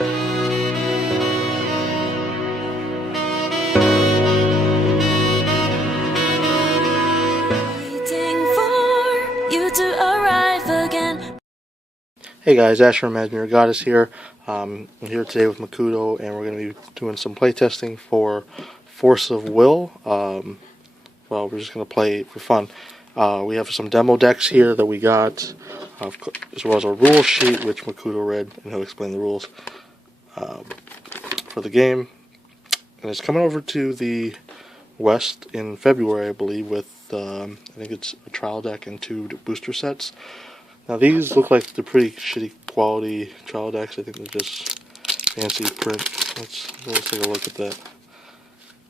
Hey guys, Asher Imaginary Goddess here. I'm here today with Makuto, and we're going to be doing some playtesting for Force of Will. Well, we're just going to play for fun. We have some demo decks here that we got, as well as a rule sheet, which Makuto read, and he'll explain the rules for the game. And it's coming over to the West in February, I believe, with, I think it's a trial deck and 2 booster sets. Now these look like they're pretty shitty quality trial decks. I think they're just fancy print. Let's take a look at that.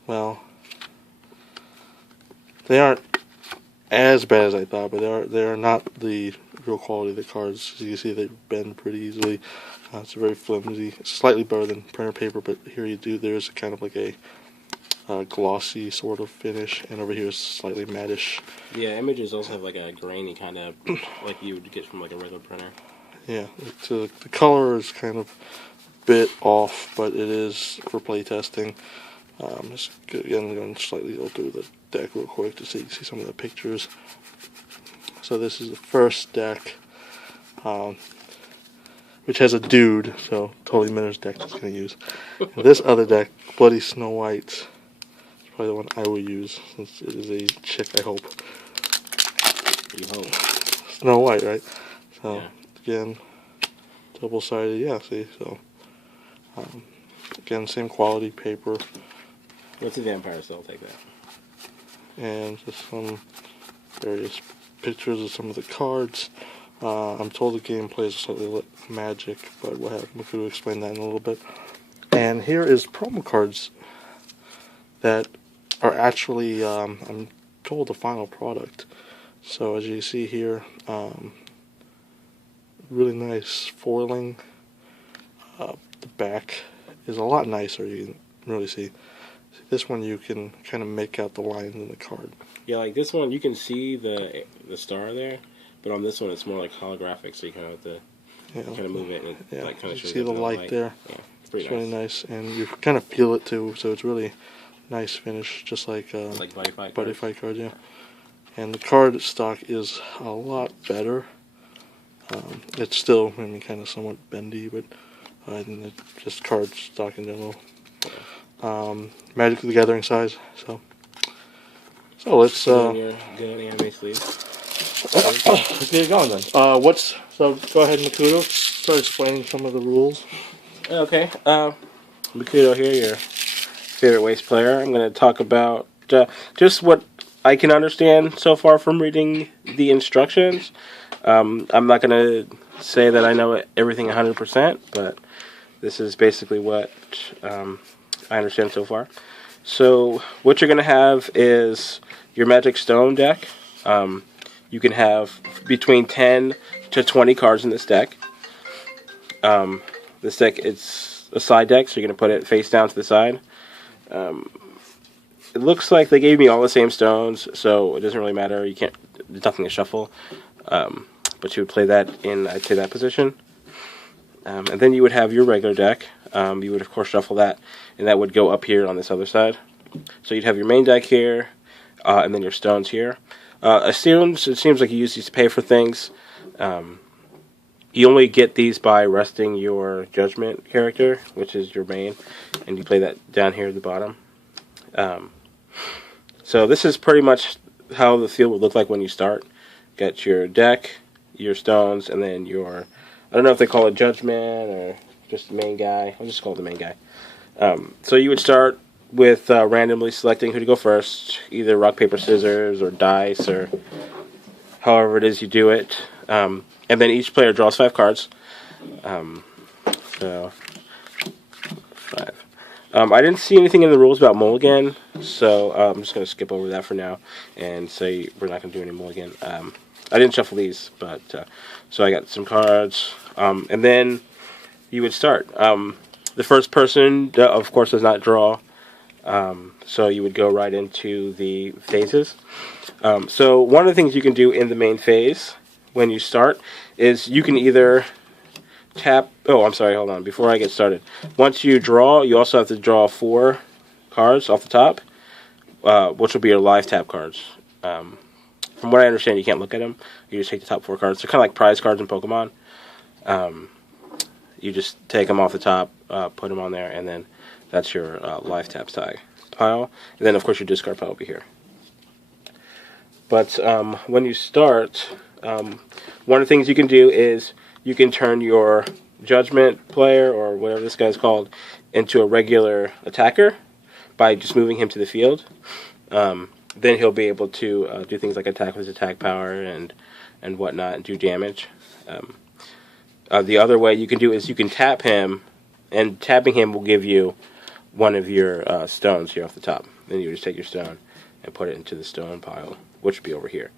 Well, they aren't as bad as I thought, but they are not the real quality of the cards. As you can see, they bend pretty easily. It's very flimsy. It's slightly better than printer paper, but here there's kind of like a glossy sort of finish, and over here is slightly mattish. Yeah, images also have like a grainy kind of, like you would get from like a regular printer. Yeah, the color is kind of a bit off, but it is for playtesting. Just again, going to slightly go through the deck real quick to see some of the pictures. So this is the first deck, which has a dude, so totally Minner's deck that's going to use. And this other deck, Bloody Snow White, probably the one I will use, since it is a chick, I hope. You hope. Snow White, right? So, yeah. Again, double-sided, yeah, see, so, again, same quality paper. What's a vampire, so I'll take that. And just some various pictures of some of the cards. I'm told the game plays slightly like Magic, but we'll have Makuto explain that in a little bit. And here is promo cards that are actually, I'm told, the final product. So as you see here, really nice foiling. The back is a lot nicer, you can really see. This one you can kind of make out the lines in the card. Yeah, like this one you can see the star there, but on this one it's more like holographic, so you kind of have to kind of move it and it like kind of shows see the light there. Yeah, it's really nice, and you kind of feel it too. So it's really nice finish, just like Buddy Fight cards, yeah. And the card stock is a lot better. It's still, I mean, kind of somewhat bendy, but just card stock in general. Magic the Gathering size. So let's your good anime sleeve. Let's get it going then. So go ahead, Makuto. Start explaining some of the rules. Okay. Makuto here, your favorite waste player. I'm going to talk about just what I can understand so far from reading the instructions. I'm not going to say that I know everything 100%, but this is basically what I understand so far. So what you're going to have is your Magic Stone deck. You can have between 10 to 20 cards in this deck. This deck, it's a side deck, so you're going to put it face down to the side. It looks like they gave me all the same stones, so it doesn't really matter. There's nothing to shuffle. But you would play that in, I'd say, that position. And then you would have your regular deck. You would, of course, shuffle that, and that would go up here on this other side. So you'd have your main deck here, and then your stones here. Stones, it seems like you use these to pay for things. You only get these by resting your Judgment character, which is your main, and you play that down here at the bottom. So this is pretty much how the field would look like when you start. Got your deck, your stones, and then your, I don't know if they call it Judgment or just the main guy. I'll just call it the main guy. So you would start with randomly selecting who to go first, either rock, paper, scissors, or dice, or however it is you do it. And then each player draws 5 cards. So 5. I didn't see anything in the rules about mulligan, so I'm just going to skip over that for now and say we're not going to do any mulligan. I didn't shuffle these, but so I got some cards, and then you would start. The first person, of course, does not draw, so you would go right into the phases. So one of the things you can do in the main phase when you start is you can either tap. Oh, I'm sorry. Hold on. Before I get started, once you draw, you also have to draw 4 cards off the top, which will be your live tap cards. From what I understand, you can't look at them. You just take the top 4 cards. They're kind of like prize cards in Pokemon. You just take them off the top, put them on there, and then that's your live tap pile. And then, of course, your discard pile will be here. But when you start, one of the things you can do is you can turn your Judgment player, or whatever this guy's called, into a regular attacker by just moving him to the field. Then he'll be able to do things like attack with his attack power and whatnot and do damage. The other way you can do is you can tap him, and tapping him will give you one of your stones here off the top. Then you just take your stone and put it into the stone pile, which would be over here.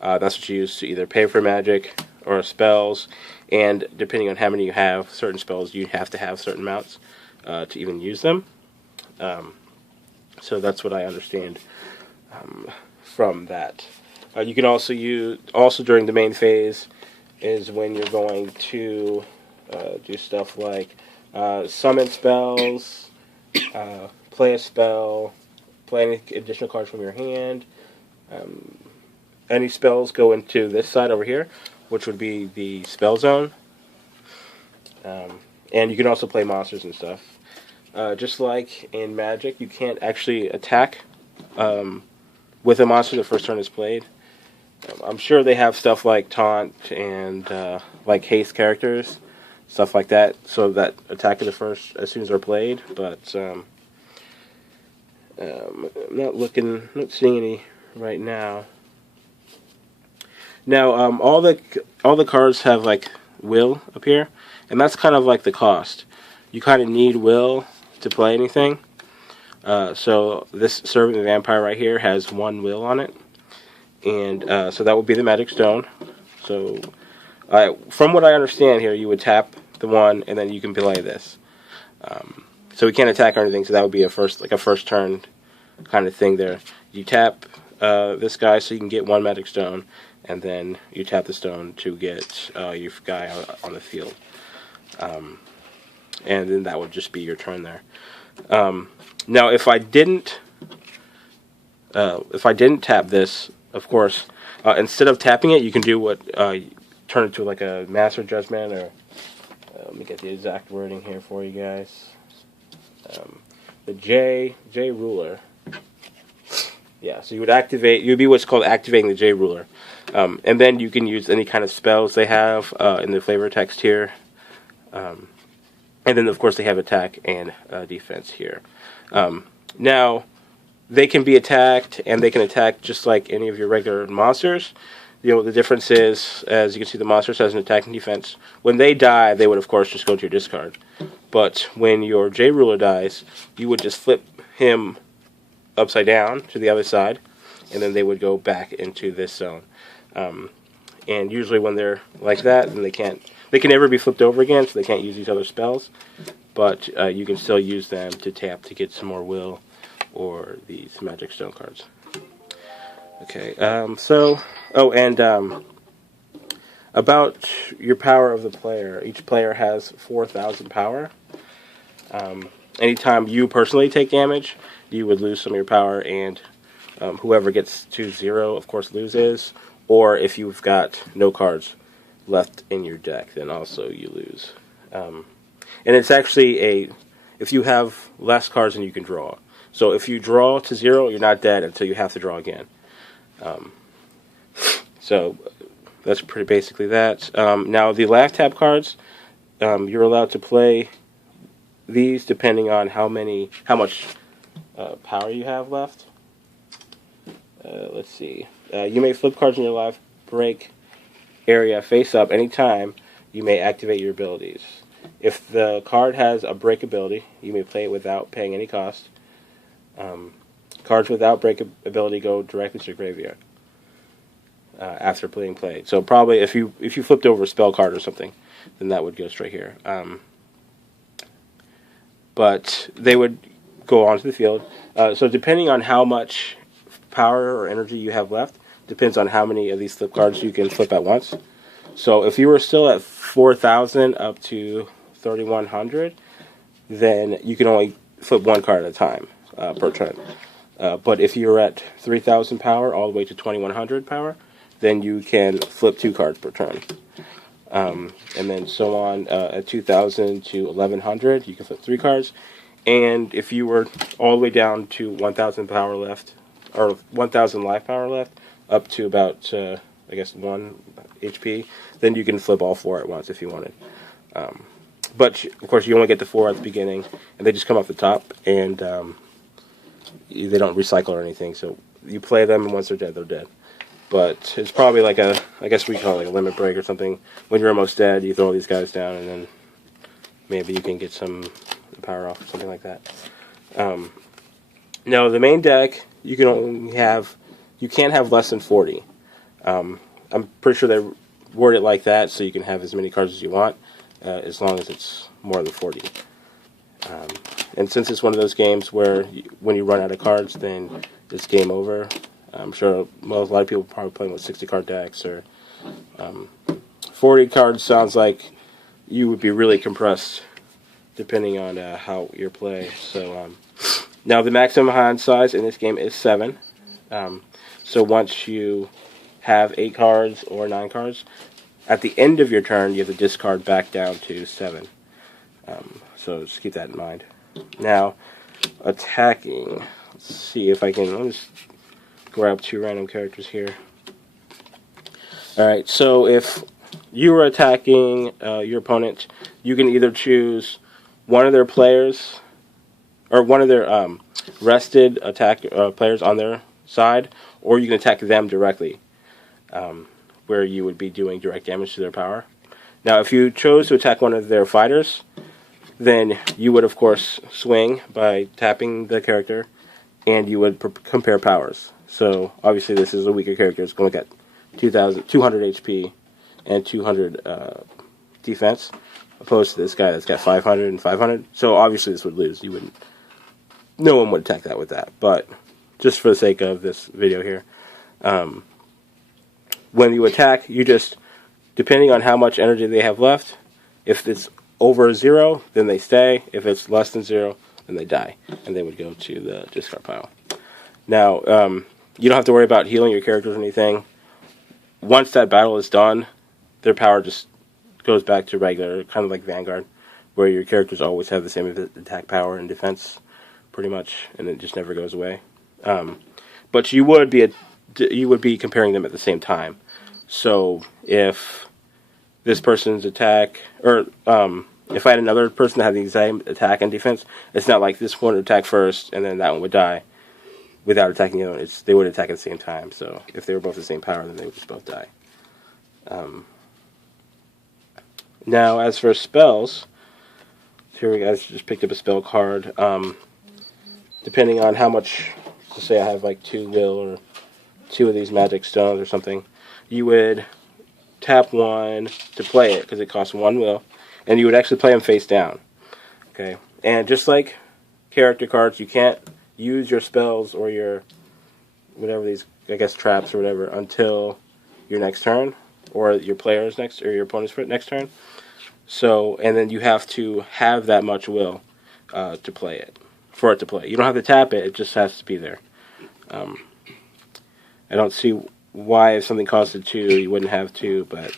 That's what you use to either pay for magic or spells, and depending on how many you have, certain spells you have to have certain amounts to even use them. So that's what I understand from that. You can also use, during the main phase, is when you're going to do stuff like summon spells, play a spell, play any additional cards from your hand. Any spells go into this side over here, which would be the spell zone. And you can also play monsters and stuff. Just like in Magic, you can't actually attack with a monster the first turn is played. I'm sure they have stuff like taunt and like haste characters, stuff like that, so that attack is the first as soon as they're played. But I'm not seeing any right now. Now all the cards have like will up here, and that's kind of like the cost. You kind of need will to play anything. So this Serving the Vampire right here has 1 will on it, and so that would be the Magic Stone. So from what I understand here, you would tap the 1, and then you can play this. So we can't attack or anything, so that would be a first turn kind of thing there. You tap this guy so you can get 1 Magic Stone, and then you tap the stone to get your guy on the field. And then that would just be your turn there. Now, if I didn't tap this, of course, instead of tapping it, you can do what turn it to like a Master Judgment, or let me get the exact wording here for you guys. The J Ruler. Yeah, so you would be what's called activating the J Ruler, and then you can use any kind of spells they have in the flavor text here. And then, of course, they have attack and defense here. Now, they can be attacked, and they can attack just like any of your regular monsters. You know, the difference is, as you can see, the monsters has an attack and defense. When they die, they would, of course, just go to your discard. But when your J-Ruler dies, you would just flip him upside down to the other side, and then they would go back into this zone. And usually when they're like that, then they can never be flipped over again, so they can't use these other spells. But you can still use them to tap to get some more will or these Magic Stone cards. Okay, about your power of the player. Each player has 4,000 power. Anytime you personally take damage, you would lose some of your power, and whoever gets to 0, of course, loses. Or if you've got no cards left in your deck, then also you lose. And it's actually if you have less cards than you can draw. So if you draw to 0, you're not dead until you have to draw again. So that's pretty basically that. Now the live tap cards, you're allowed to play these depending on how much power you have left. Let's see. You may flip cards in your live break area face up anytime you may activate your abilities. If the card has a break ability, you may play it without paying any cost. Cards without break ability go directly to your graveyard after being played. So probably if you flipped over a spell card or something, then that would go straight here. But they would go onto the field. So depending on how much power or energy you have left, depends on how many of these flip cards you can flip at once. So if you were still at 4,000 up to 3,100, then you can only flip one card at a time per turn. But if you're at 3,000 power all the way to 2,100 power, then you can flip 2 cards per turn. And then so on at 2,000 to 1,100, you can flip 3 cards. And if you were all the way down to 1,000 power left, or 1,000 life power left, up to about, I guess, 1 HP, then you can flip all 4 at once if you wanted. But, of course, you only get the 4 at the beginning, and they just come off the top, and they don't recycle or anything. So you play them, and once they're dead, they're dead. But it's probably like a, I guess we call it like a limit break or something. When you're almost dead, you throw these guys down, and then maybe you can get some power off or something like that. Now, the main deck, you can't have less than 40. I'm pretty sure they word it like that so you can have as many cards as you want, as long as it's more than 40. And since it's one of those games where when you run out of cards, then it's game over. I'm sure a lot of people probably playing with 60-card decks, or 40 cards sounds like you would be really compressed depending on how your play. So now the maximum hand size in this game is 7. So once you have 8 cards or 9 cards, at the end of your turn, you have to discard back down to 7. So just keep that in mind. Now, attacking. Let's see if I can. Let me just grab 2 random characters here. Alright, so if you were attacking your opponent, you can either choose one of their players, or one of their rested attack players on their side, or you can attack them directly, where you would be doing direct damage to their power. Now, if you chose to attack one of their fighters, then you would, of course, swing by tapping the character, and you would compare powers. So, obviously, this is a weaker character. It's going to get 200 HP and 200 defense, opposed to this guy that's got 500 and 500. So, obviously, this would lose. No one would attack that with that. But, just for the sake of this video here, when you attack, you just, depending on how much energy they have left, if it's over 0, then they stay. If it's less than 0, then they die, and they would go to the discard pile. Now, you don't have to worry about healing your characters or anything. Once that battle is done, their power just goes back to regular, kind of like Vanguard, where your characters always have the same attack power and defense, pretty much, and it just never goes away. But you would be comparing them at the same time. So if this person's attack, or if I had another person that had the same attack and defense, it's not like this one would attack first and then that one would die without attacking the other one. They would attack at the same time. So if they were both the same power, then they would just both die. Now, as for spells, here we go. I just picked up a spell card. Depending on how much, let's say I have like 2 will or 2 of these magic stones or something, you would tap 1 to play it because it costs 1 will, and you would actually play them face down. Okay, and just like character cards, you can't use your spells or your whatever these, I guess, traps or whatever until your next turn, or your player's next, or your opponent's next turn. So, and then you have to have that much will to play it, for it to play. You don't have to tap it; it just has to be there. I don't see why if something costed 2, you wouldn't have 2, but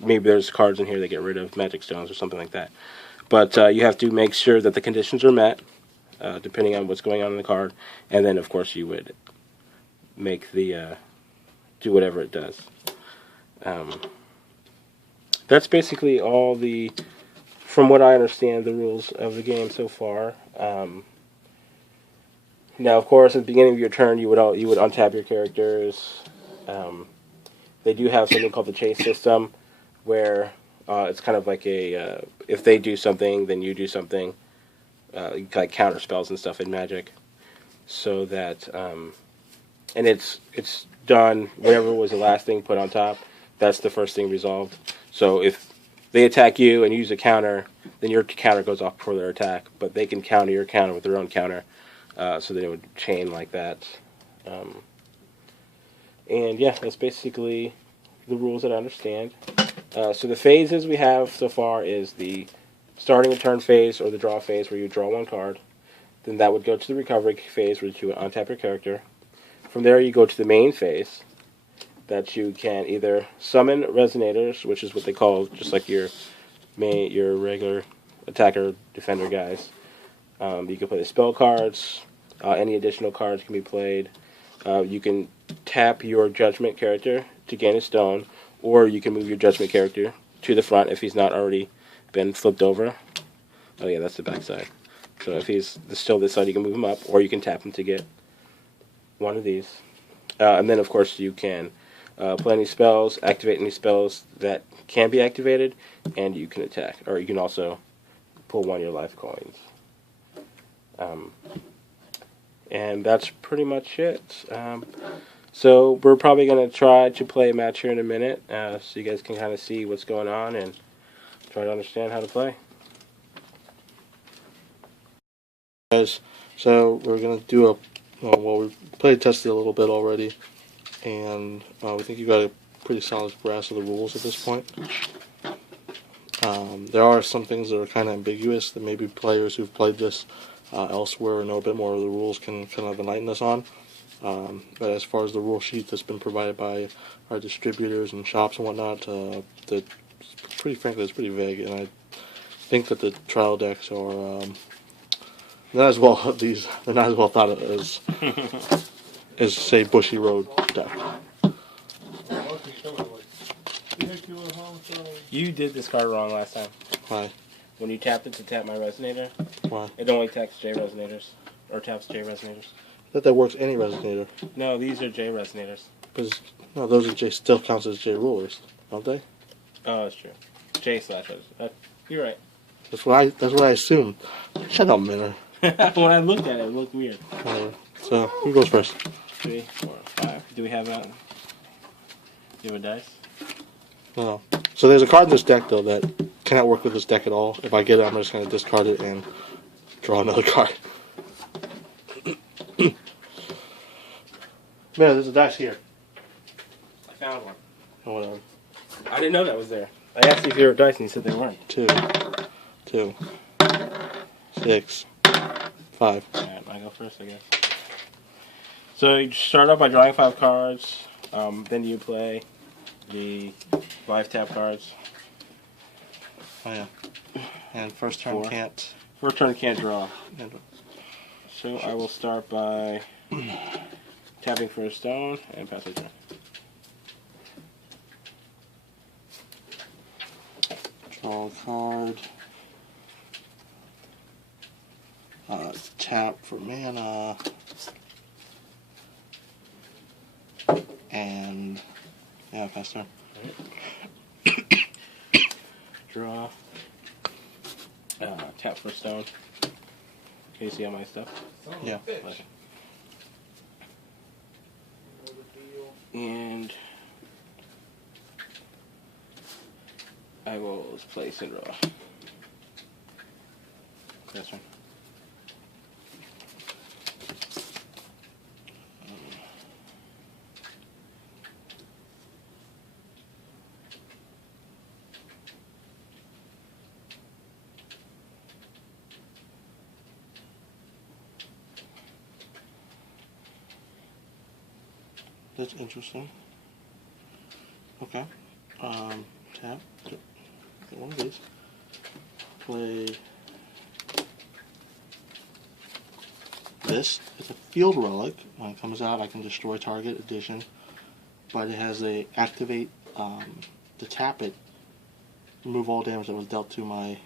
maybe there's cards in here that get rid of magic stones or something like that. But you have to make sure that the conditions are met, depending on what's going on in the card, and then of course you would make the do whatever it does. That's basically all from what I understand, the rules of the game so far. Now, of course, at the beginning of your turn, you would untap your characters. They do have something called the chase system, where it's kind of like a if they do something, then you do something. You like counter spells and stuff in Magic, so that and it's done. Whatever was the last thing put on top, that's the first thing resolved. So if they attack you and use a counter, then your counter goes off before their attack, but they can counter your counter with their own counter. So that it would chain like that. And yeah, that's basically the rules that I understand. So the phases we have so far is the starting a turn phase or the draw phase where you draw one card. Then that would go to the recovery phase where you would untap your character. From there you go to the main phase that you can either summon resonators, which is what they call just like your regular attacker defender guys. You can play the spell cards. Any additional cards can be played. You can tap your judgment character to gain a stone, or you can move your judgment character to the front if he's not already been flipped over. Oh yeah, that's the back side. So if he's still this side, you can move him up, or you can tap him to get one of these. And then, of course, you can play any spells, activate any spells that can be activated, and you can attack. Or you can also pull one of your life coins. And that's pretty much it. So we're probably going to try to play a match here in a minute, so you guys can kind of see what's going on and try to understand how to play. Guys, so we're going to do we played tested a little bit already, and we think you got a pretty solid grasp of the rules at this point. There are some things that are kind of ambiguous that maybe players who've played this elsewhere and know a bit more of the rules can kind of enlighten us on. But as far as the rule sheet that's been provided by our distributors and shops and whatnot, frankly, it's pretty vague, and I think that the trial decks are not as well they're not as well thought of as say Bushy Road deck. You did this card wrong last time. Why? When you tapped it to tap my resonator, Why? it only taps J resonators. Or taps J resonators. I thought that works any resonator. No, these are J resonators. No, those are still counts as J rulers, don't they? Oh, that's true. J/resonators. You're right. That's what I assumed. Shut up, Minner. When I looked at it, it looked weird. So who goes first? 3, 4, 5. Do we have that? Do you have a dice? No. So there's a card in this deck though that cannot work with this deck at all. If I get it, I'm just going to discard it and draw another card. Man, there's a dice here. I found one. Oh, whatever. I didn't know that was there. I asked you if you were dice and you said they weren't. 2, 6, 5. Alright, I go first, I guess. So you start off by drawing 5 cards. Then you play the live tap cards. Oh yeah. And first turn 4. can't. First turn can't draw. So I will start by tapping for a stone and pass a turn. Draw a card. Tap for mana. And yeah, pass turn. Right. Draw. Tap for stone. Can you see all my stuff? Yeah. Okay. And I will play Cinderella. That's right. That's interesting. Okay. Tap. Get one of these. Play this. It's a field relic. When it comes out, I can destroy target addition. But it has a activate to tap it. Remove all damage that was dealt to my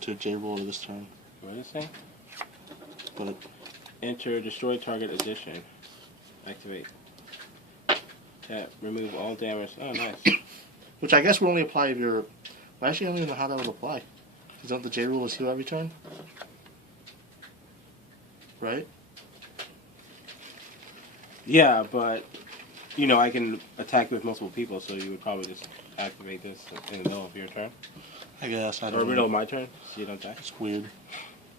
to J ruler this turn. What is it say? But Enter destroy target addition. Activate. Tap. Remove all damage. Oh, nice. which I guess would only apply if you're. Well, actually, I don't even know how that would apply. Because don't the J rulers heal every turn? Right? Yeah, but you know I can attack with multiple people, so you would probably just activate this in the middle of your turn. I guess. I don't Or know. middle of my turn, so you don't die. It's weird.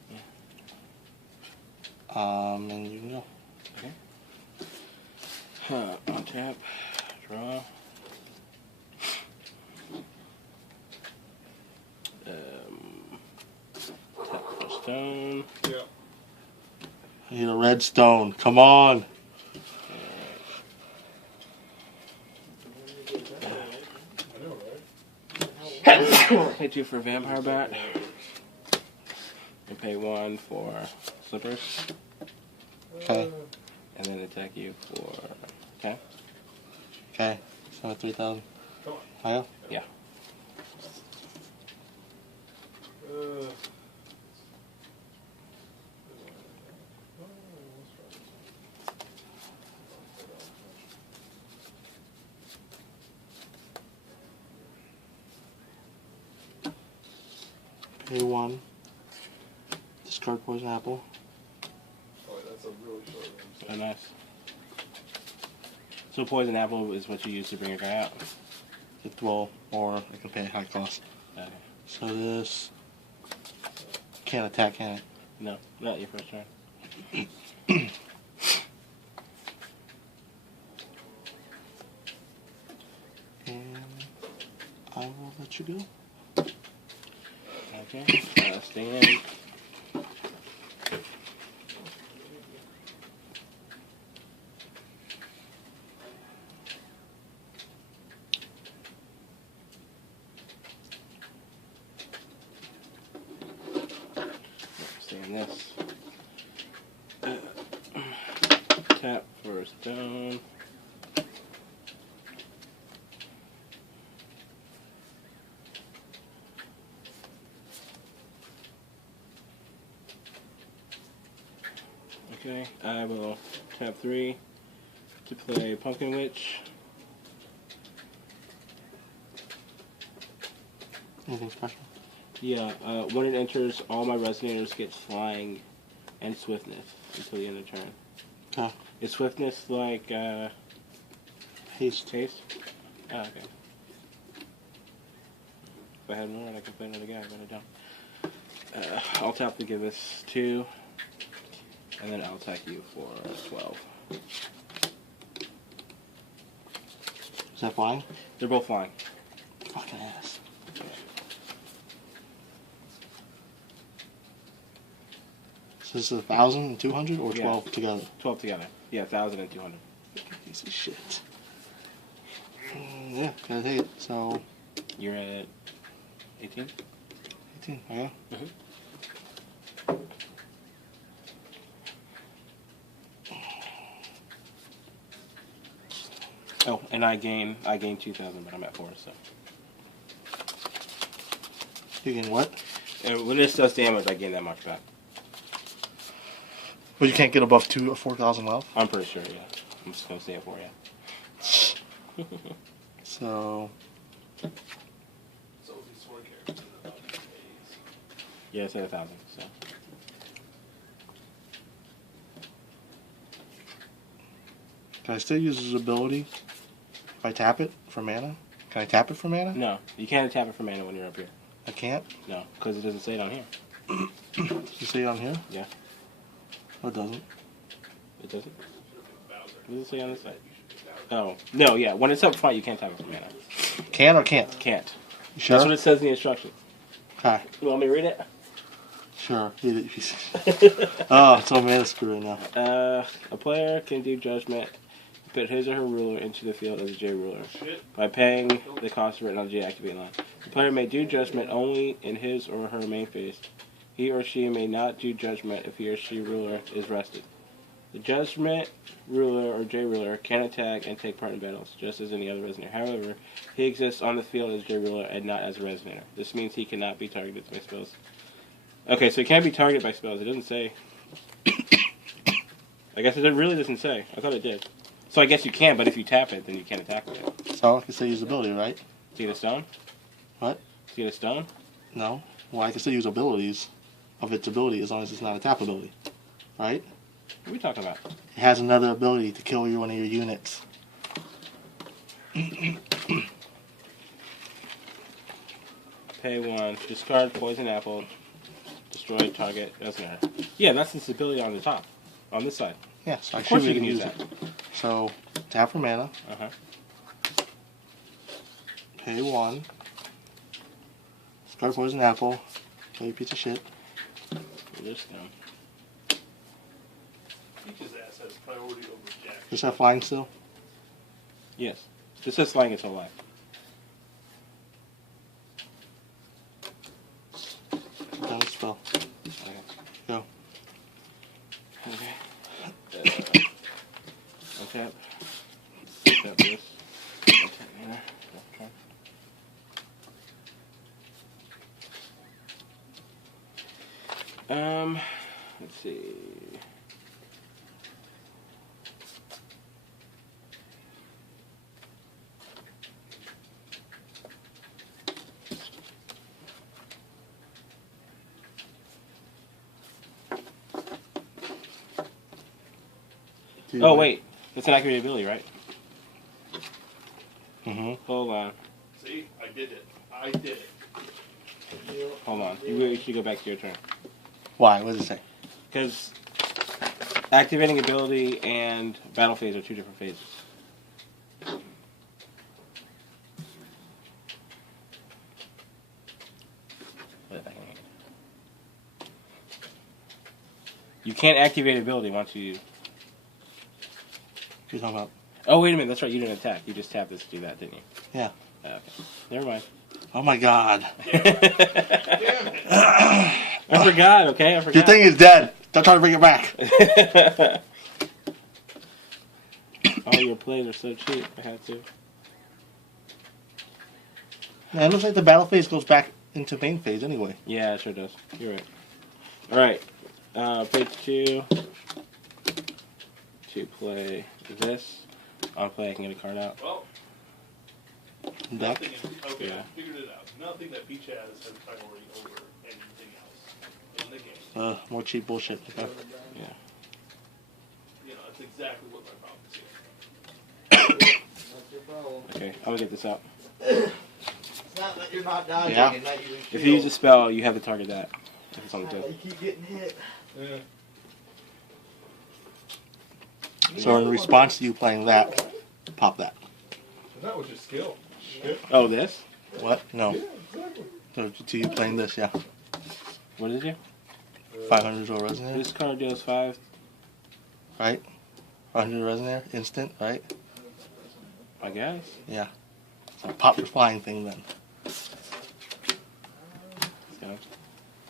Yeah. And you can go. Okay. Untap. Draw. stone. Yeah. I need a red stone. Come on. Pay 2 for Vampire Bat. And pay 1 for Slippers. Okay. And then attack you for... Okay. Okay. So 3,000. Come on. Higher? Yeah. Pay 1. Discard Poison Apple. Oh, that's a really short one. Oh, nice. So Poison Apple is what you use to bring a guy out? Well, or I can pay a high cost. Okay. So this can't attack, can it? No, not your first turn. And I will let you go. Okay. Stand. Stand this. Tap for a stone. Okay, I will tap 3 to play Pumpkin Witch. Anything special? Yeah, when it enters, all my resonators get flying and swiftness until the end of the turn. Okay. Is swiftness like Haste. haste? Oh, okay. If I had more, I could play another guy, but I don't. I'll tap to give us 2, and then I'll attack you for 12. Is that flying? They're both flying. Fucking ass. So this is 1,000 and 200 or 12 Yeah. together? 12 together. Yeah, 1,000 and 200. Piece of shit. Yeah, gotta take it. So, You're at 18? 18, okay. Oh, and I gain 2,000, but I'm at 4, so. You getting what? And when this does damage, I gain that much back. But you can't get above 2 or 4,000 left? I'm pretty sure, yeah. I'm just gonna stay at 4, yeah. So, So these 4 characters are about to phase. Yeah, it's at 1,000, so. can I still use his ability if I tap it for mana? Can I tap it for mana? No, you can't tap it for mana when you're up here. I can't? No, because it doesn't say it on here. You see it on here? Yeah. Oh, it doesn't. It doesn't? What does it say on this side? Oh, no, yeah. When it's up front, you can't tap it for mana. Can or can't? Can't. You sure? That's what it says in the instructions. Okay. You want me to read it? Sure. Oh, it's all mana screw right now. A player can do judgment, put his or her ruler into the field as a J ruler. By paying the cost written on the J activate line. The player may do judgment only in his or her main phase. He or she may not do judgment if he or she ruler is rested. The judgment ruler or J ruler can attack and take part in battles, just as any other resonator. However, he exists on the field as J ruler and not as a resonator. This means he cannot be targeted by spells. Okay, so he can't be targeted by spells. It doesn't say. I guess it really doesn't say. I thought it did. So I guess you can, but if you tap it, then you can't attack with it. So I can still use ability, right? To get a stone? What? To get a stone? No. Well, I can still use abilities of its ability as long as it's not a tap ability. Right? What are we talking about? It has another ability to kill one of your units. Pay 1. Discard poison apple. Destroy target. Doesn't matter. Yeah, that's its ability on the top. On this side. Yes, Of course you can use that. So, tap for mana. Uh-huh. Pay 1. Discard poison apple. Play a piece of shit. Put this down. Peach's ass has priority over Jack. Is that flying still? Yes. This says flying until life. Don't spell. Okay. Go. Okay. Untap. Untap this. Untap there. Okay. Let's see. Oh, wait. That's an activated ability, right? Mm-hmm. Hold on. See? I did it. I did it. Hold on. You really should go back to your turn. Why? What does it say? Because activating ability and battle phase are two different phases. You can't activate ability once you... What are you talking about? Oh, wait a minute. That's right. You didn't attack. You just tapped this to do that, didn't you? Yeah. Oh, okay. Never mind. Oh my god. I forgot, okay? I forgot. Your thing is dead. Don't try to bring it back. All your plays are so cheap. I had to. Yeah, it looks like the battle phase goes back into main phase anyway. Yeah, it sure does. You're right. Alright. Page 2. To play this. On play, I can get a card out. Well, Deck. nothing okay, Yeah. I figured it out. Nothing that Peach has priority over anything else in the game. More cheap bullshit. Okay. Yeah. You know, that's exactly what my problem is here. That's your problem. Okay, I'm gonna get this out. It's not that you're not dodging Yeah. and not using If you use a spell, you have to target that. If it's on the shield. tip. You keep getting hit. Yeah. So in response to you playing that, pop that. That was your skill. Shit. Oh, this? What? No. Yeah, exactly. So to you playing this, yeah. What did it do? 500 or resonator, This card deals 5. right? 500 resonator, instant, right? I guess. Yeah. So pop your flying thing then. So,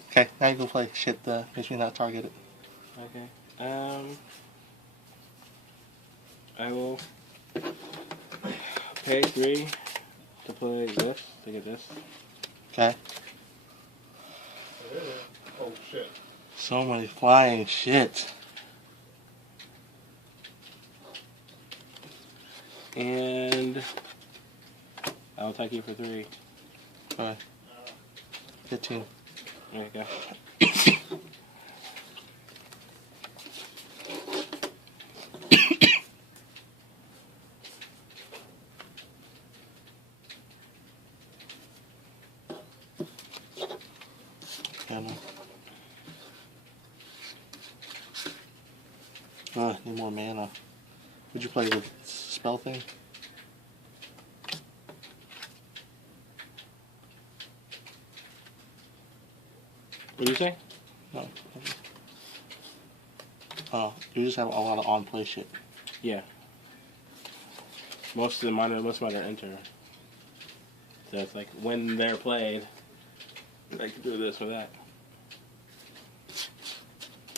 Okay, now you go play shit that makes me not target it. okay. I will pay 3 to play this, to get this. Okay? Oh, shit. So many flying shit. And I'll attack you for 3. Okay. 15. There you go. Need more mana. Would you play the spell thing? What do you say? No. Oh, you just have a lot of on-play shit. Yeah. Most of mine are enter. So it's like when they're played, I can do this or that.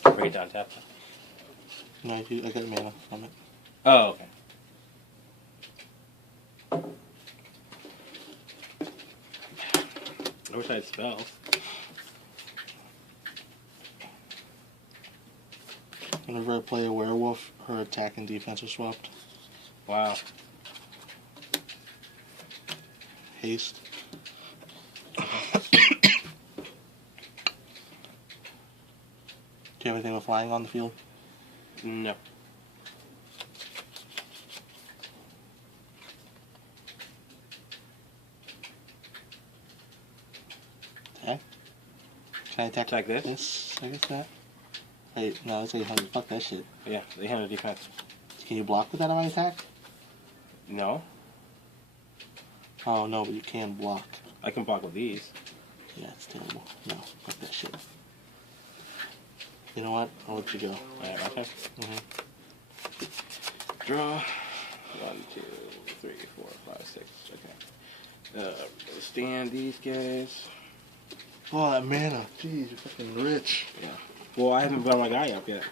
Bring it down, tap. No, I got mana from it. Oh, okay. I wish I had spells. Whenever I play a werewolf, her attack and defense are swapped. Wow. Haste. Do you have anything with flying on the field? No. Okay. Can I attack? Attack this? This, I guess that. Wait, no, it's 800. Fuck that shit. Yeah, they handle defense. Can you block with that on my attack? No. Oh, no, but you can block. I can block with these. Yeah, it's terrible. No, fuck that shit. You know what? I'll let you go. Alright, my turn. Mm-hmm. Draw. 1, 2, 3, 4, 5, 6. Okay. Stand these guys. Oh, that mana. Jeez, you're fucking rich. Yeah. Well, I haven't built my guy up yet.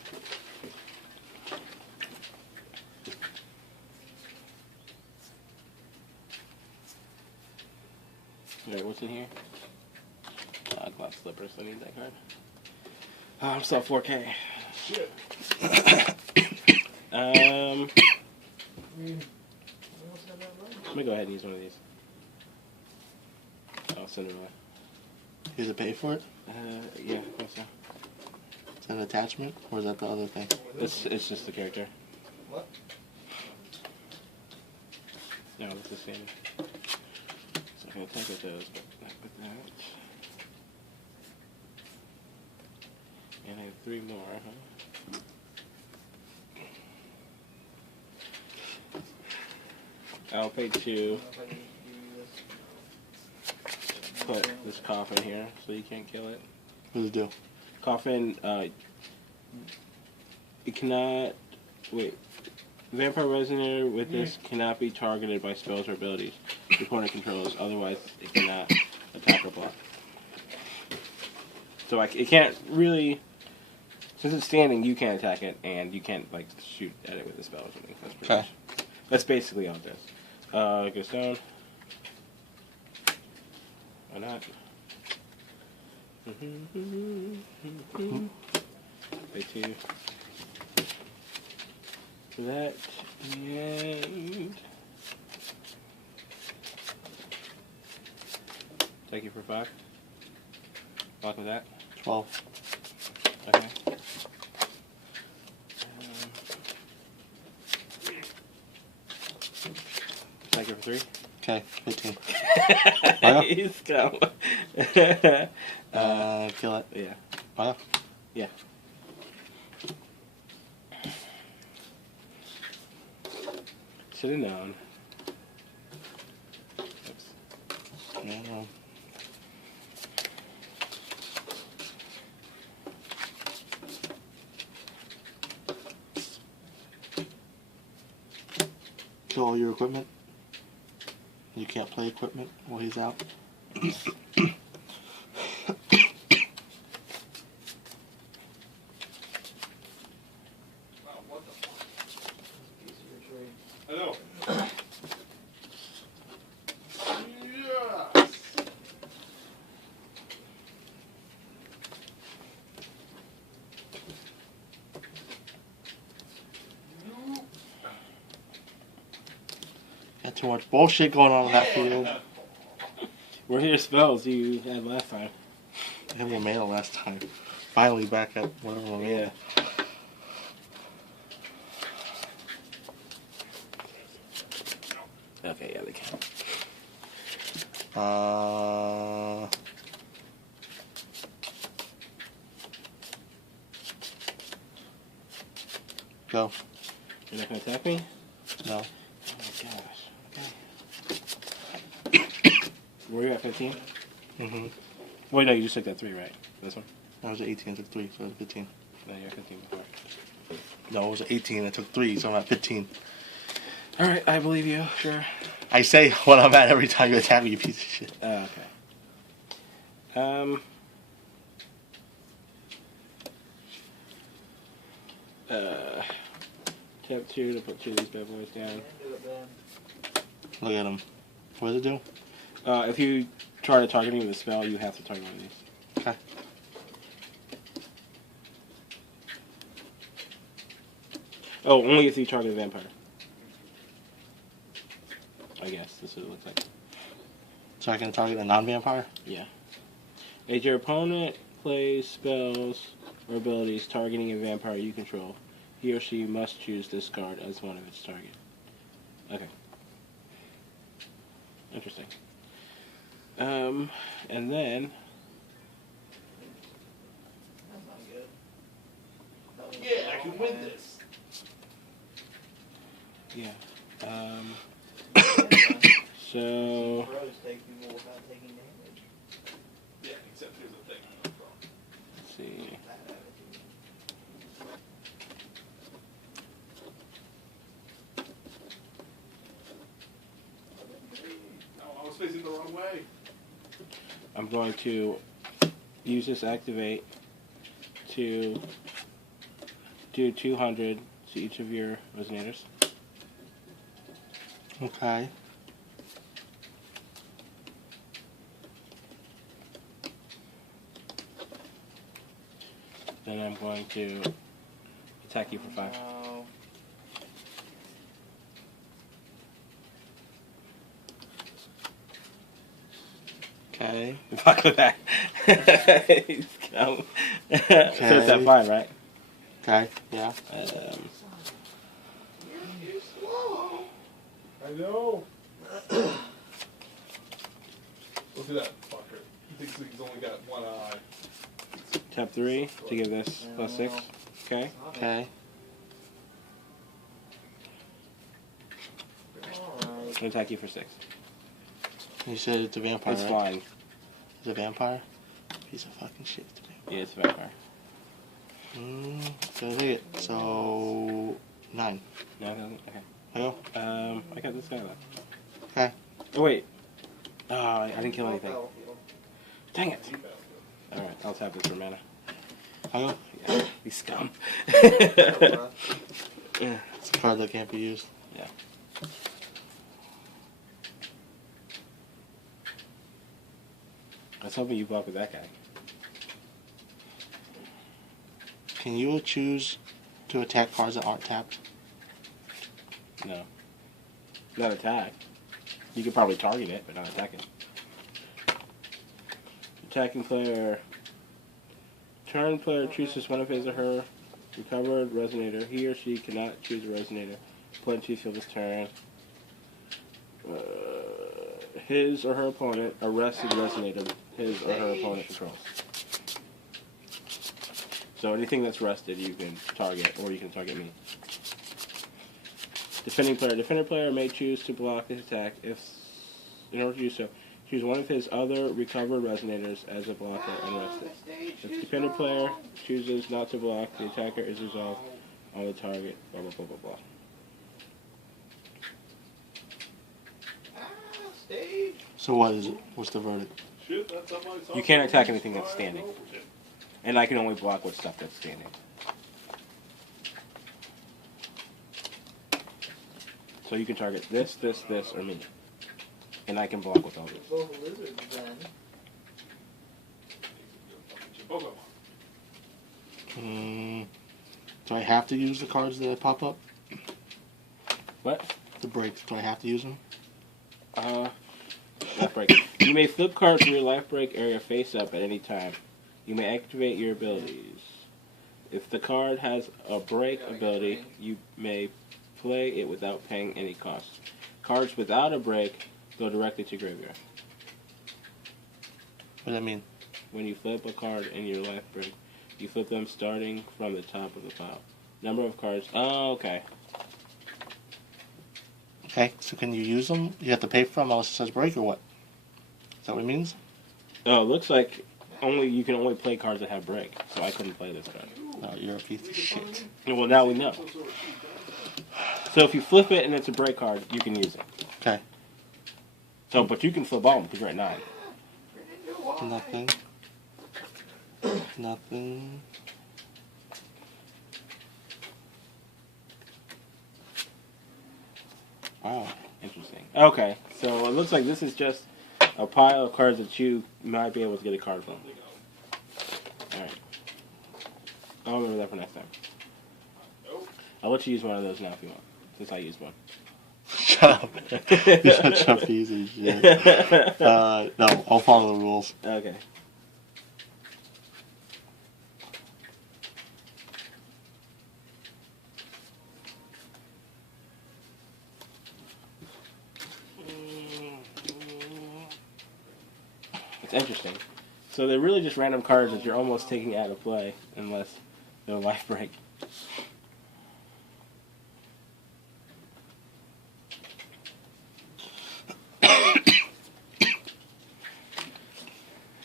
Alright, what's in here? Glass slippers. I need that card. Oh, I'm still 4K. Shit. I'm gonna go ahead and use one of these. I'll send it away. You have to pay for it? Yeah, I think so. Is that an attachment? Or is that the other thing? It's just the character. What? No, it's the same. So I'm gonna take with those, but not with that. And I have 3 more, huh? I'll pay 2. Put this coffin here so you can't kill it. What does it do? Coffin, it cannot. Wait. Vampire Resonator with this cannot be targeted by spells or abilities the opponent controls, otherwise it cannot attack or block. So it can't really. Since it's standing, you can't attack it, and you can't like shoot at it with a spell or something. That's pretty much. That's basically all it does. Goes down. Why not? Pay 2 for that, and take it for 5. Lock with that. 12. Okay. Take it for 3. Okay, 15. He's come. Kill it. Yeah. Wow. Yeah. Should have known. Oops. Yeah, kill all your equipment. You can't play equipment while he's out. What the fuck? Piece of your tree. I know. Yes. Got too much bullshit going on in that field. Where are your spells you had last time? I had one mana last time. Finally back at whatever one mana. Yeah. Okay, yeah, they can. Go. You're not gonna attack me? No. Oh my gosh. Okay. Were you at 15? Mm-hmm. Wait, no, you just took that 3, right? This one? I was at 18, I took 3, so I was 15. No, you're at 15 before. No, I was at 18, I took 3, so I'm at 15. Alright, I believe you, sure. I say what I'm at every time you attack me, you piece of shit. Okay. Tap 2 to put 2 of these bad boys down. Can't do it, Ben. Look at him. What does it do? If you try to target me with a spell, you have to target one of these. Okay. Oh, only if you target a vampire. I guess this is what it looks like. So I can target a non-vampire? Yeah. If your opponent plays spells or abilities targeting a vampire you control, he or she must choose this card as one of its target. Okay. Interesting. And then That's not good. That was Yeah, I can win this. yeah. Yeah, So bros take people without taking damage. Yeah, except here's the thing. let's see. Bad attitude. facing the wrong way. I'm going to use this activate to do 200 to each of your resonators. Okay. Then I'm going to attack you for 5. No. Okay. Fuck with that. He's come. So it's at 5, right? Okay. Yeah. You're slow. I know. Look at that fucker. He thinks he's only got one eye. Tap 3 to give this plus 6. Okay. Okay. Alright. I'll attack you for 6. You said it's a vampire, It's right? flying. It's a vampire? Piece of fucking shit. It's a vampire. Yeah, it's a vampire. So take it. So 9. No, it doesn't. Okay. Oh. I got this guy left. Okay. Oh, wait. Oh, I didn't kill anything. Battlefield. Dang it. Alright, I'll tap this for mana. Oh. Yeah, you scum. Bruh. It's a card that can't be used. Yeah. I was hoping you block with that guy. Can you choose to attack cards that aren't tapped? No. Not attack. You could probably target it, but not attack it. Attacking player. Turn player chooses one of his or her recovered resonator. He or she cannot choose a resonator. Play and choose for this turn. His or her opponent arrested resonator his or her opponent controls. So anything that's rested you can target, or you can target me. Defending player. Defender player may choose to block his attack. In order to do so, choose one of his other recovered resonators as a blocker and rest it. If defender player chooses not to block, the attacker is resolved on the target. Blah blah blah blah blah. So what is it? What's the verdict? Shit, that's on my You can't attack anything that's standing. And I can only block with stuff that's standing. So you can target this, this, this, or me. And I can block with all these. Both lizards then. Do I have to use the cards that pop up? What? The breaks. Do I have to use them? Life break. You may flip cards from your life break area face up at any time. You may activate your abilities. If the card has a break ability, you may play it without paying any cost. Cards without a break go directly to graveyard. What does that mean? When you flip a card in your life break, you flip them starting from the top of the pile. Number of cards. Oh, okay. Okay, so can you use them? You have to pay for them unless it says break or what? Is that what it means? Oh, it looks like you can only play cards that have break, so I couldn't play this card. No, you're a piece of shit. Well, now we know. So if you flip it and it's a break card, you can use it. Okay. So, but you can flip all of them because you're at 9. Nothing. Nothing. Wow. Interesting. Okay, so it looks like this is just a pile of cards that you might be able to get a card from. Alright. I'll remember that for next time. I'll let you use one of those now if you want, since I used one. Shut up. You're such a piece of shit. No, I'll follow the rules. Okay. It's interesting. So they're really just random cards that you're almost taking out of play, unless they're life break.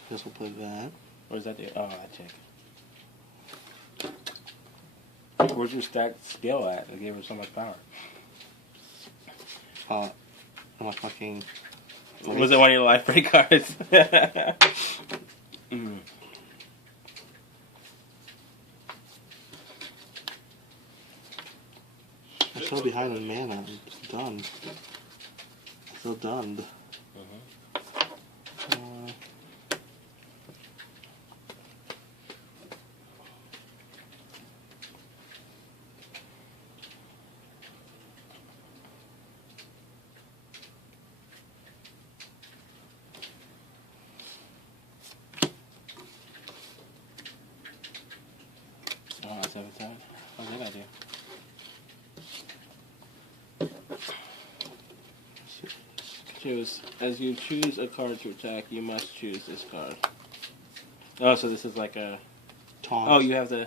Guess we'll play that. What does that do? Oh, that check. Where's your stacked skill at? It gave her so much power. I'm a fucking Was it one of your life break cards? Mm. I'm still behind in mana. I'm done. Still done. Oh, that's every time. What did I do? Choose. As you choose a card to attack, you must choose this card. Oh, so this is like a... Taunt. Oh, you have to...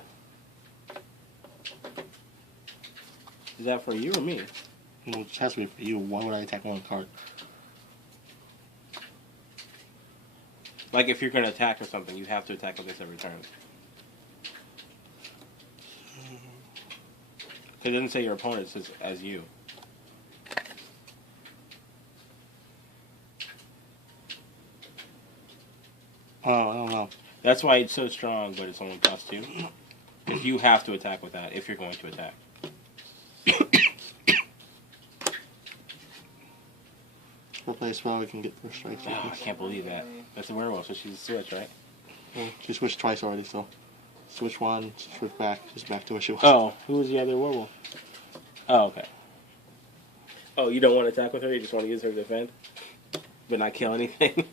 Is that for you or me? No, it has to be for you. Why would I attack one card? Like if you're going to attack or something, you have to attack with this every turn. It doesn't say your opponent, it says as you. Oh, I don't know. That's why it's so strong, but it's only cost 2. Because you have to attack with that if you're going to attack. We'll play a spell, we can get first strikes. Oh, I can't believe that. That's a werewolf, so she's a switch, right? Well, she switched twice already, so. Switch one, switch back, just back to where she was. Oh, who was the other werewolf? Oh, okay. Oh, you don't want to attack with her? You just want to use her to defend? But not kill anything?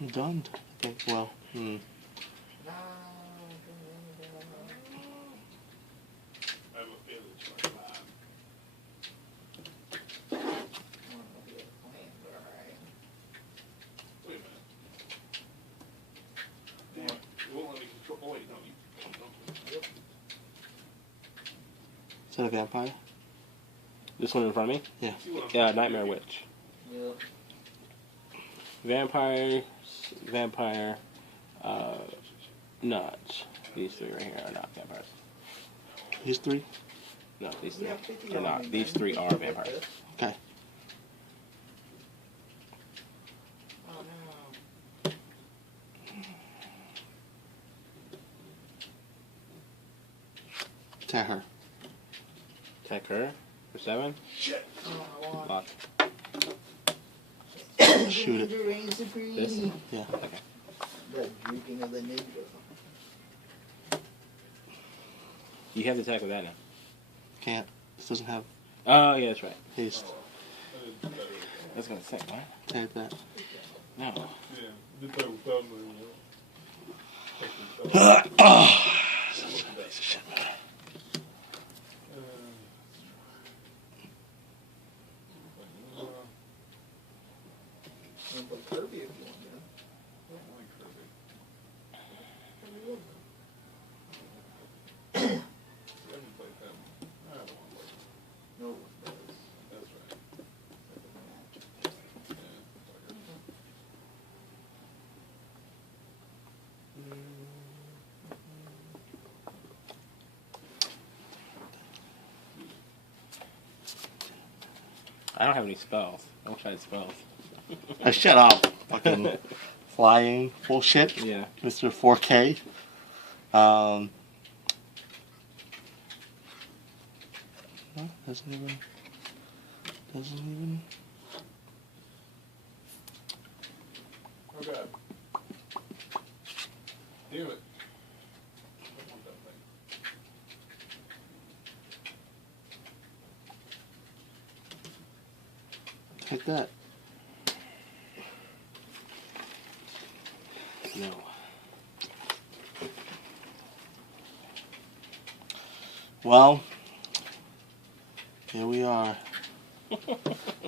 I'm done. I think, well, I have a feeling it's like 5. Wait a minute. Damn, it won't let me control. Oh, wait, no, you. is that a vampire? This one in front of me? Yeah. Yeah, Nightmare Witch. Yep. Vampire, not. These 3 right here are not vampires. These 3? No, these 3 are not. These 3 are vampires. Okay. Oh no. Attack her. Attack her for 7. Shit. Oh, Lock. Shoot it. This? Yeah. Okay. The drooping of the negro. You have to attack with that now. Can't. This doesn't have Oh, yeah, that's right. haste. I was going to say, what? Take that. No. Yeah, you play with thumbs, you know. Such a piece of shit, man. You can put Kirby if you want to. No one does. That's right. I don't have any spells. I wish I had spells. Shut up. Fucking flying bullshit. Yeah. Mr. 4K. No, doesn't even. Oh god. Damn it. I don't want that thing. Take that. No. Well, here we are.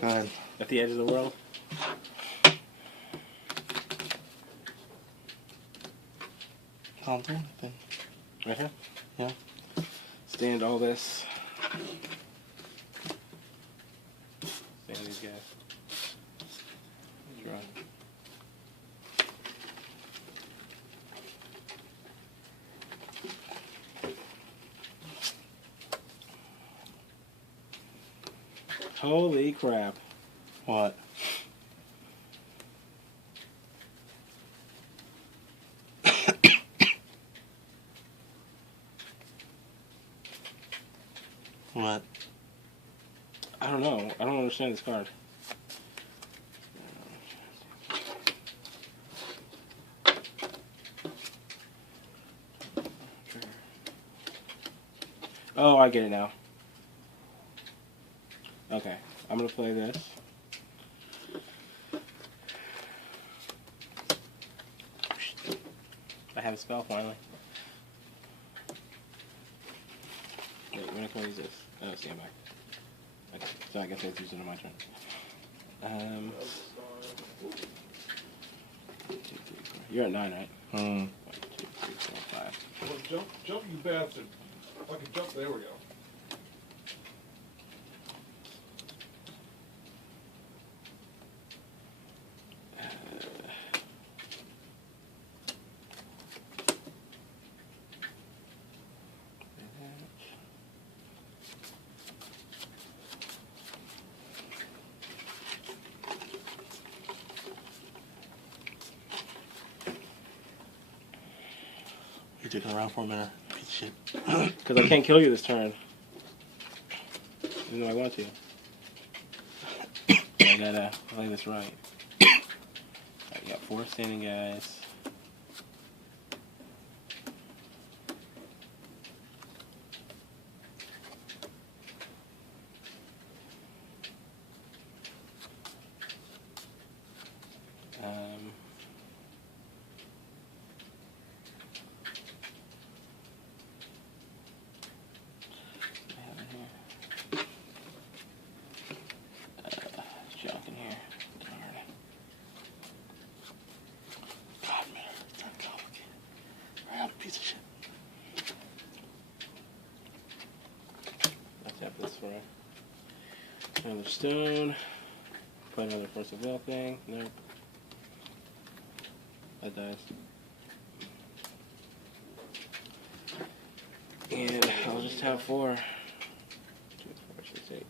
Good. At the edge of the world? Can't do anything. Right here? Yeah. Stand all this. Stand these guys. Draw. Holy crap. What? What? I don't know. I don't understand this card. Oh, I get it now. Okay, I'm gonna play this. I have a spell finally. Wait, when can I use this? Oh, stand back. Okay, so I guess I have to use it on my turn. 1, 2, 3, 4. You're at 9, right? 1, 2, 3, 4, 5. Well, jump, you bastard. If I can jump, there we go. You took it around for a minute. Piece of shit. Because I can't kill you this turn. Even though I want to. I gotta play this right. I got 4 standing guys. Junk in here. Darn. God, man, it's not complicated. Right on, piece of shit. Let's have this for another stone. Play another Force of Will thing. Nope. That dies. And I'll just have 4. 2, 4, 6, 8.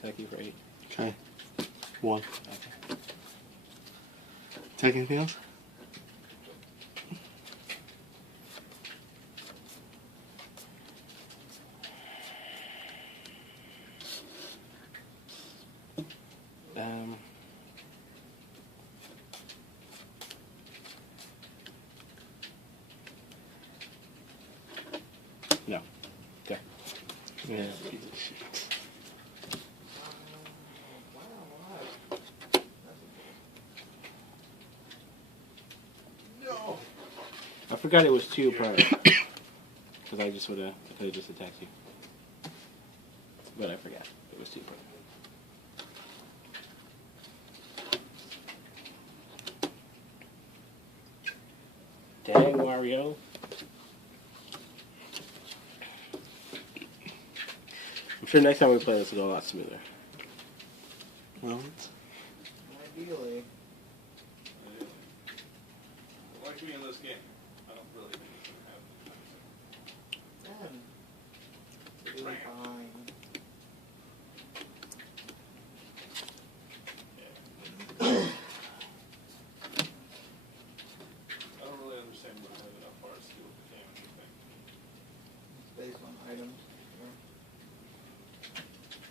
Thank you for 8. Okay. 1. Okay. Take anything else? No. Okay. Yeah, piece of shit. No! I forgot it was 2 per. Because I just would have, I could have just attacked you. But I forgot. It was 2 per. Dang, Wario. I'm sure next time we play this will go a lot smoother. Well, Ideally. Like me in this game. I don't really think it's gonna happen. Then, it'll be fine. I don't really understand what that far as to do with the damage thing. It's based on items.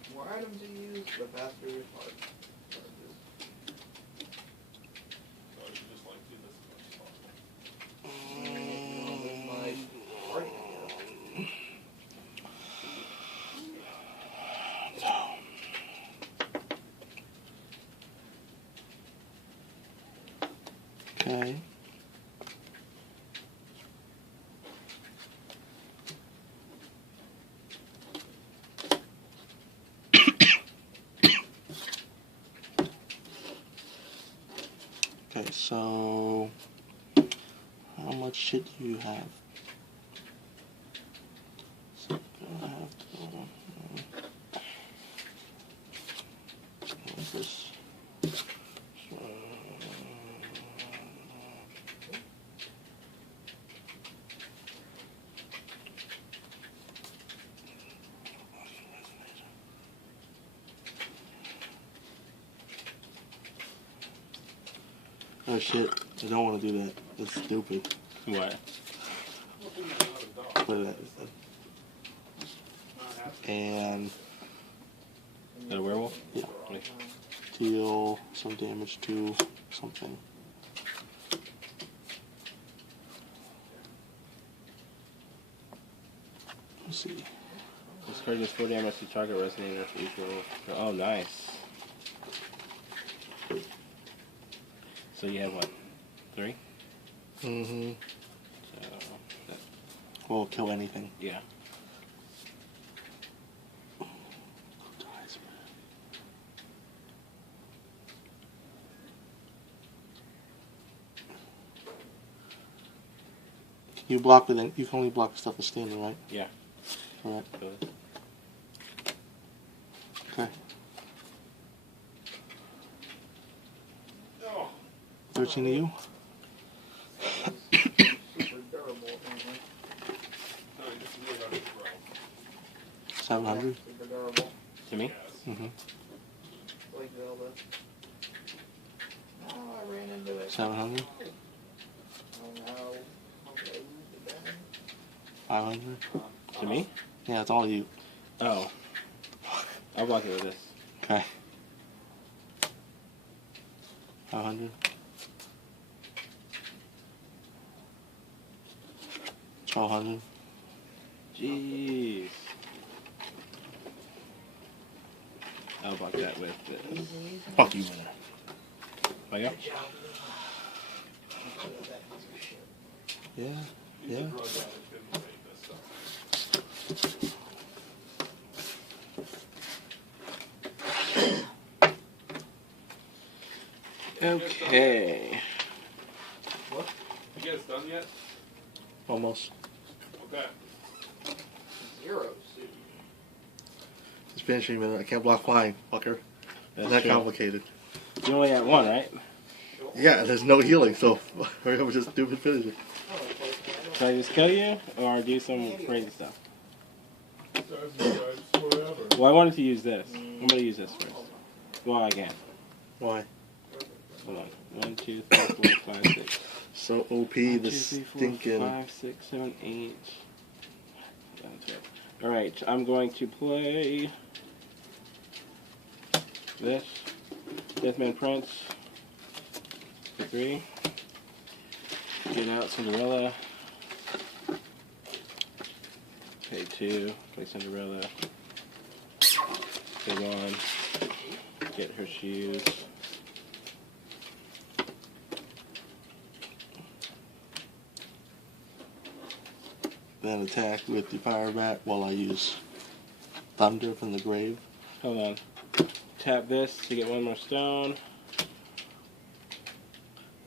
The more items you use, the faster your card charges. So I should just like do this as much as possible. Well, there's my party here. okay. Okay, so how much shit do you have? So I have to, what's this? Oh shit! I don't want to do that. That's stupid. What? Put it and Is that a werewolf? yeah, Wait. deal some damage to something. Let's see. This card does 4 damage to target resonator for each werewolf. Oh, nice. So you have what? 3? Mm-hmm. So that, Will kill anything. yeah. You block with it. You can only block stuff with standing, right? Yeah. Correct. Good. Okay. 13 to you. Super durable, apparently. 700. Super durable. To me? Mm-hmm. Like Zelda. Oh, I ran into it. 700. Oh no. Okay, lose the bend. 500. To me? Yeah, it's all you. Oh. I'll block it with this. Okay. 500. 1200. Jeez. I'll block that with this. Fuck you, man. Oh, yeah? Yeah. Yeah. Okay. What? You guys done yet? Almost. Okay. Zeros. Just finishing a minute. I can't block flying, fucker. That's It's not true. complicated. You only have 1, right? Yeah, there's no healing, so we're gonna just stupid finish it. Should I just kill you or do some crazy stuff? Whatever. Well, I wanted to use this. I'm going to use this first. Well, I can. Why? Hold on. 1, 2, 3, 4, 5, 6. So OP, 1, the 2, 3, 4, stinking. 5, 6, 7, 8. Alright, I'm going to play this. Deathman Prince for 3. Get out Cinderella. Pay 2. Play Cinderella. Pay 1. Get her shoes. Then attack with the fire bat while I use thunder from the grave. Hold on. Tap this to get 1 more stone.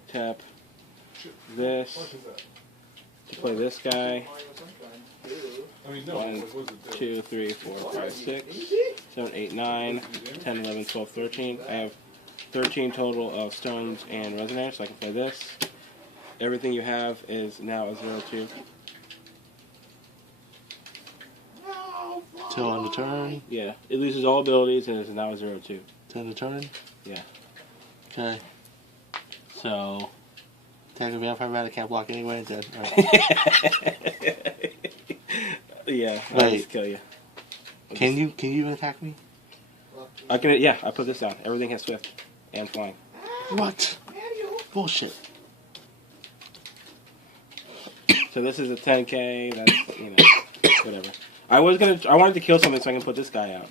Tap this What is that? to play this guy. Mario Sunshine. I mean, no. 1, What was it? 2, 3, 4, 5, 6, 7, 8, 9, 10, 11, 12, 13. I have 13 total of stones and resonators, so I can play this. Everything you have is now a 0-2. Till on the turn. Yeah, it loses all abilities and is now a 0-2. 10 to turn. Yeah. Okay. So. Attack with vampire bat. I can't block anyway. Dead. All right. Yeah, I'll Wait. just kill you. Can you even attack me? I can. Yeah, I put this down. Everything has swift and flying. What? Bullshit. So this is a 10k. That's whatever. I wanted to kill something so I can put this guy out,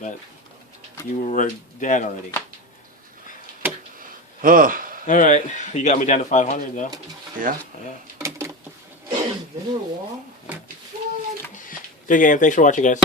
but you were dead already. Ugh. All right, you got me down to 500 though. Yeah. Yeah. Minute long? Good game. Thanks for watching, guys.